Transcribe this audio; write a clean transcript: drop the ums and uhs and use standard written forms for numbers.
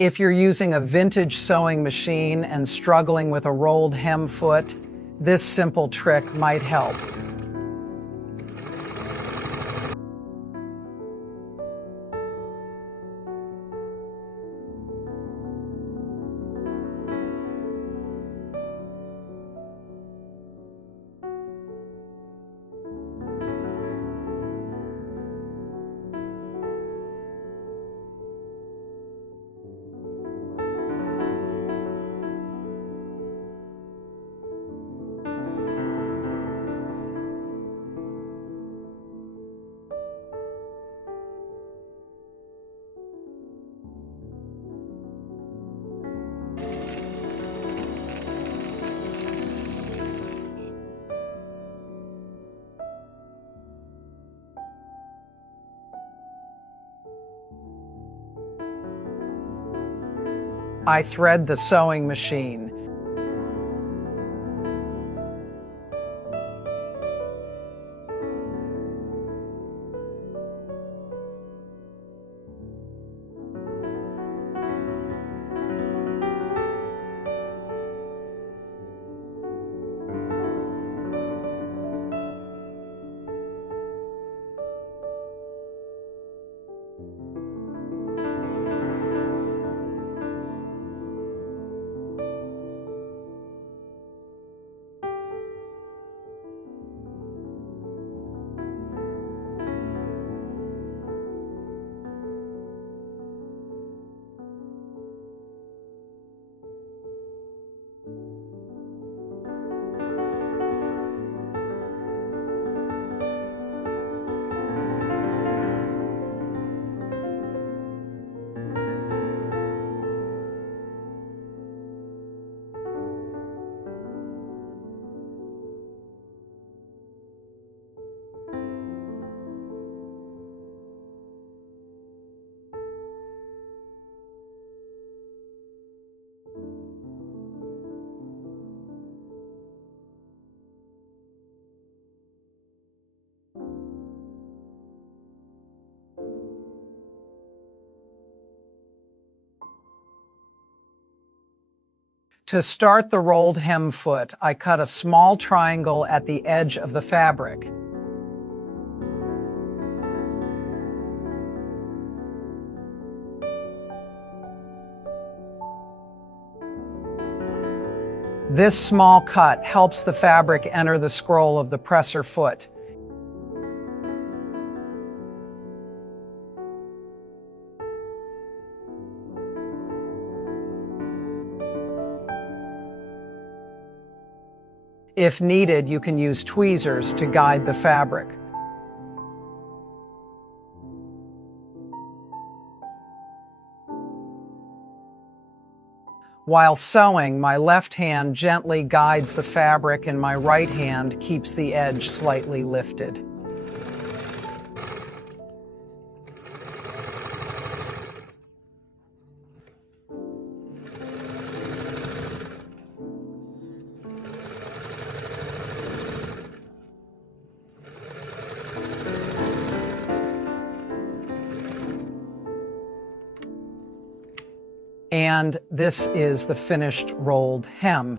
If you're using a vintage sewing machine and struggling with a rolled hem foot, this simple trick might help. I thread the sewing machine. To start the rolled hem foot, I cut a small triangle at the edge of the fabric. This small cut helps the fabric enter the scroll of the presser foot. If needed, you can use tweezers to guide the fabric. While sewing, my left hand gently guides the fabric and my right hand keeps the edge slightly lifted. And this is the finished rolled hem.